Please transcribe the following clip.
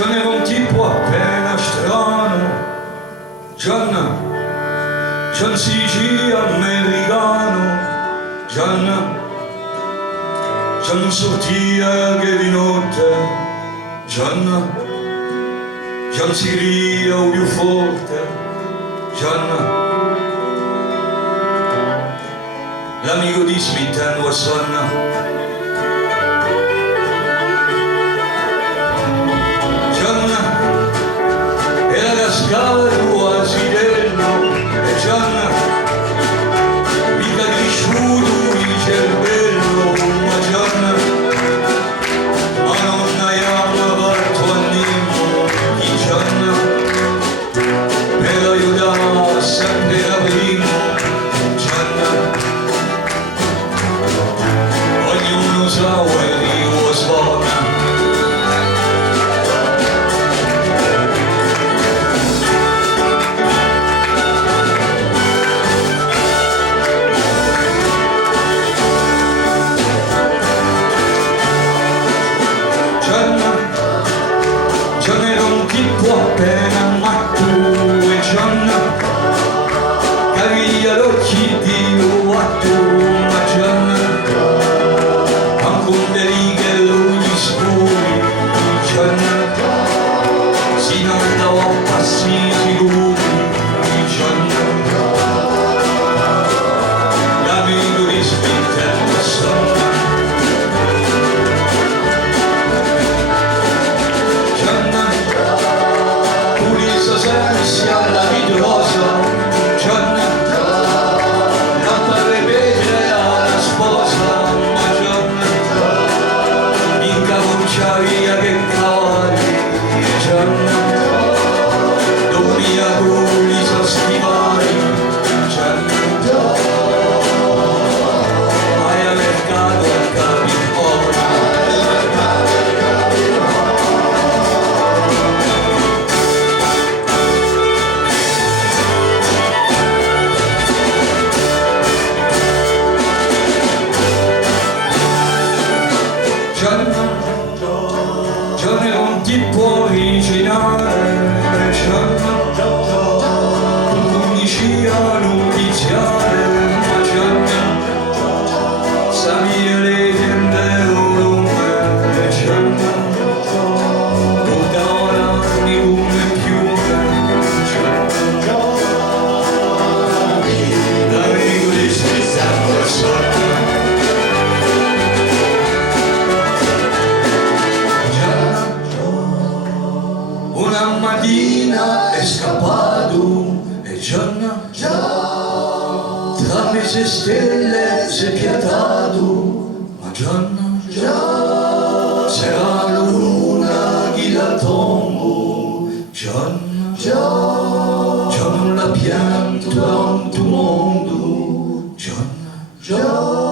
c'avevo un tipo appena strano, Gianna, Gian Sicilia americano, Gianna, Gian sortia che di notte, Gianna, Gian si grida più forte, Gianna, l'amico di Smith and Wesson. Cascava quasi dello e Gianna mica cresciuto il cervello, ma Gianna ma non aveva fatto annimo di Gianna per aiutare sempre da primo Gianna, ognuno sa where he was born. C'era un tipo appena matto e Gianna che aveva gli occhi di un atto, ma Gianna anche un derighello gli scuri di Gianna si andava a passi sicuri di Gianna, l'amico di Smith and Wesson. Sia la vidrosa, Gianna, lampada e vetro alla sposa, ma Gianna, incavucciaria che cavalli, Gianna, dormia con i suoi stivali, Gianna, vai al mercato a Capipona. Gianna non ti può originare, Gianna, con punicia nubiziale, ma Gianna, sapere le tende volume, Gianna, portava l'anni come piume, Gianna, l'amico di Smith and Wesson. Una mattina è scappato e Gianna tra mesi e stelle si è piantato, ma Gianna c'era la luna che la tombo, Gianna non la pianto tanto mondo, Gianna